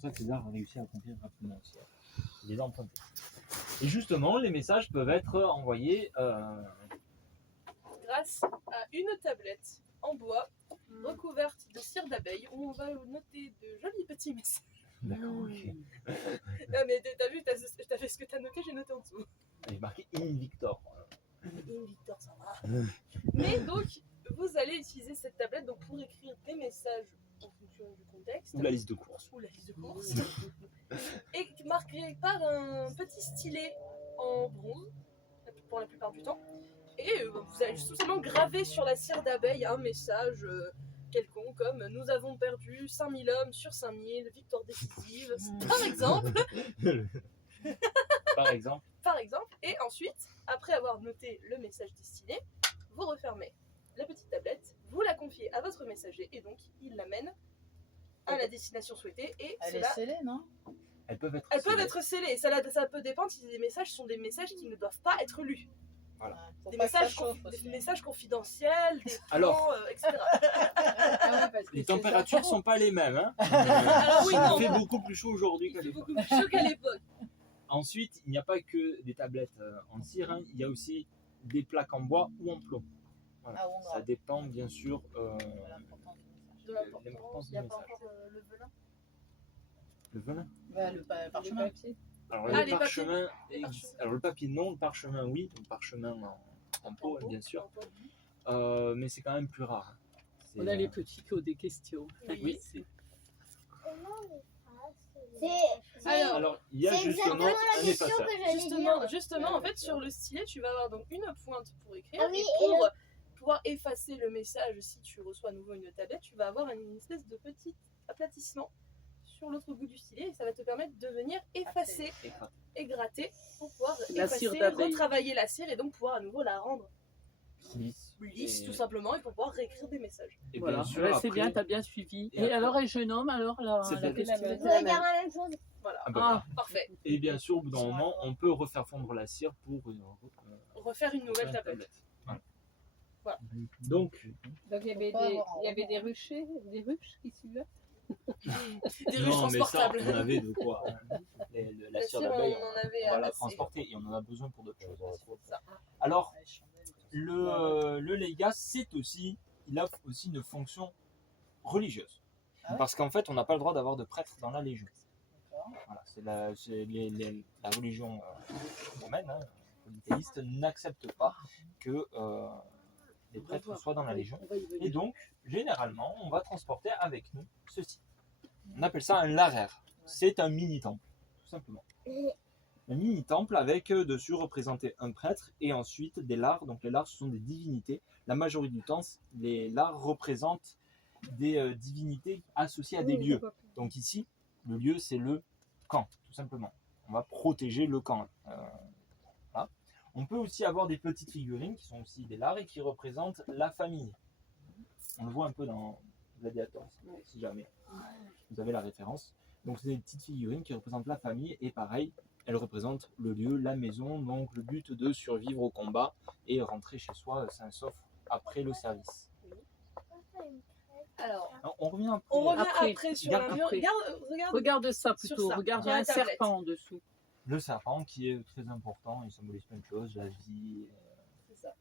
pour ça que César a réussi à accomplir rapidement aussi. Il les a empruntés. Et justement, les messages peuvent être envoyés grâce à une tablette en bois recouverte de cire d'abeille où on va noter de jolis petits messages. D'accord, ok. Non mais t'as vu, t'as fait ce que t'as noté, j'ai noté en dessous. Il est marqué Invictor. Invictor, ça va. Mais donc, vous allez utiliser cette tablette donc, pour écrire des messages en fonction du contexte. Ou la liste de courses. Ou la liste de courses. Et marqué par un petit stylet en bronze, pour la plupart du temps. Et vous allez tout simplement graver sur la cire d'abeille un message quelconque comme « Nous avons perdu 5000 hommes sur 5000, victoire décisive », par exemple. Par exemple. Par exemple. Et ensuite, après avoir noté le message destiné, vous refermez la petite tablette, vous la confiez à votre messager et donc il l'amène à la destination souhaitée. Et elle est scellée, non? Elles peuvent être scellées. Ça peut dépendre si les messages sont des messages qui ne doivent pas être lus. Voilà. Des messages confidentiels, des plans, etc. Les températures sont pas les mêmes. Hein. Oui, il fait beaucoup plus chaud aujourd'hui qu'à l'époque. Beaucoup plus chaud qu'à l'époque. Ensuite, il n'y a pas que des tablettes en cire, hein. Il y a aussi des plaques en bois ou en plomb. Voilà. Ça dépend bien sûr de l'importance du message. Le venin. Le venin? Le parchemin. Alors, le parchemin, alors le papier non, le parchemin oui, le parchemin en peau bien sûr, mais c'est quand même plus rare. On a les petits qui ont des questions. Oui. Alors, il y a justement un effaceur. Justement, en fait, sur le stylet, tu vas avoir donc une pointe pour écrire et pour pouvoir effacer le message, si tu reçois à nouveau une tablette, tu vas avoir une espèce de petit aplatissement sur l'autre bout du stylet et ça va te permettre de venir effacer et gratter pour pouvoir effacer, retravailler la cire et donc pouvoir à nouveau la rendre lisse tout simplement et pour pouvoir réécrire des messages. Et voilà, c'est bien, t'as bien suivi. Et alors, un jeune homme, alors la question vous allez dire la même chose. Voilà, parfait. Et bien sûr, au bout d'un moment, on peut refaire fondre la cire pour refaire une nouvelle tablette. Voilà. Donc il y avait des ruches qui suivaient. Des ruches transportables. Mais ça, on avait de quoi. La cire d'abeille, on va la transporter et on en a besoin pour d'autres choses. Alors, le légat, il a aussi une fonction religieuse. Parce qu'en fait, on n'a pas le droit d'avoir de prêtre dans la Légion. Voilà, c'est la religion romaine, hein, polythéiste, n'accepte pas que les prêtres soient dans la Légion. Et donc, généralement, on va transporter avec nous ceci. On appelle ça un laraire. C'est un mini-temple, tout simplement. Un mini-temple avec dessus représenté un prêtre et ensuite des lares. Donc les lares, ce sont des divinités. La majorité du temps, les lares représentent des divinités associées à des lieux. Donc ici, le lieu, c'est le camp, tout simplement. On va protéger le camp. Voilà. On peut aussi avoir des petites figurines qui sont aussi des lares et qui représentent la famille. On le voit un peu dans Gladiator, si jamais vous avez la référence. Donc c'est des petites figurines qui représentent la famille et pareil, elles représentent le lieu, la maison, donc le but de survivre au combat et rentrer chez soi sain et sauf après le service. Alors, on revient après sur l'avion. Regarde ça plutôt, regarde, il y a un serpent en dessous. Le serpent qui est très important, il symbolise plein de choses, la vie. C'est ça.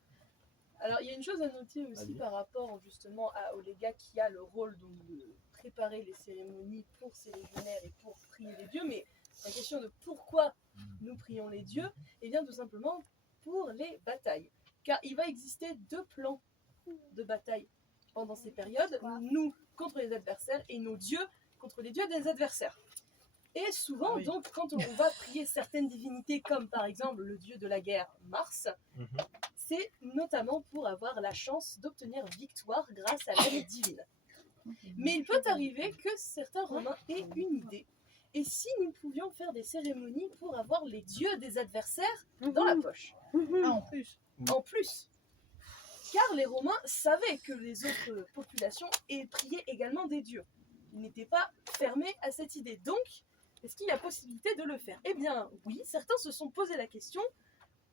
Alors il y a une chose à noter aussi par rapport justement au légat qui a le rôle donc, de préparer les cérémonies pour ces légionnaires et pour prier les dieux, mais la question de pourquoi nous prions les dieux, et bien tout simplement pour les batailles. Car il va exister deux plans de bataille pendant ces périodes, nous contre les adversaires et nos dieux contre les dieux des adversaires. Et souvent, donc, quand on va prier certaines divinités, comme par exemple le dieu de la guerre, Mars, c'est notamment pour avoir la chance d'obtenir victoire grâce à l'aide divine. Mais il peut arriver que certains Romains aient une idée. Et si nous pouvions faire des cérémonies pour avoir les dieux des adversaires dans la poche? En plus. En plus. Car les Romains savaient que les autres populations priaient également des dieux. Ils n'étaient pas fermés à cette idée. Donc, est-ce qu'il y a possibilité de le faire? Eh bien, oui, certains se sont posé la question.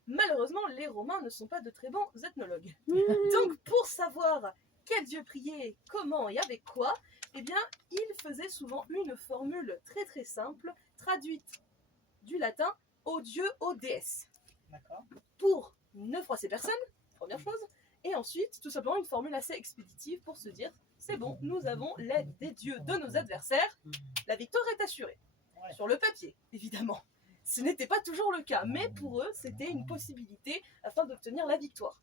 Malheureusement, les Romains ne sont pas de très bons ethnologues. Donc, pour savoir quel dieu prier, comment et avec quoi, eh bien, il faisait souvent une formule très très simple, traduite du latin aux dieux, aux déesses. D'accord. Pour ne froisser personne, première chose, et ensuite, tout simplement, une formule assez expéditive pour se dire, c'est bon, nous avons l'aide des dieux de nos adversaires, la victoire est assurée. Ouais. Sur le papier, évidemment. Ce n'était pas toujours le cas, mais pour eux, c'était une possibilité afin d'obtenir la victoire.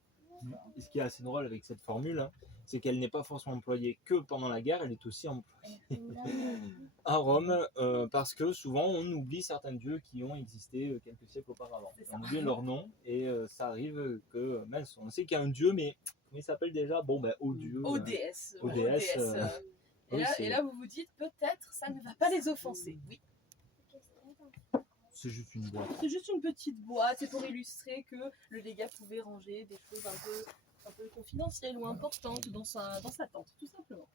Et ce qui est assez drôle avec cette formule, hein, c'est qu'elle n'est pas forcément employée que pendant la guerre, elle est aussi employée à Rome, parce que souvent on oublie certains dieux qui ont existé quelques siècles auparavant. On oublie leur nom, et ça arrive que, mince, on sait qu'il y a un dieu, mais comment il s'appelle déjà? Bon, ben, au dieu. Aux déesses. Aux déesses, oui, Et là, vous vous dites, peut-être, ça ne va pas les offenser. Oui. c'est juste une boîte. C'est juste une petite boîte, c'est pour illustrer que le légat pouvait ranger des choses un peu confidentielles ou importantes dans sa tente, tout simplement.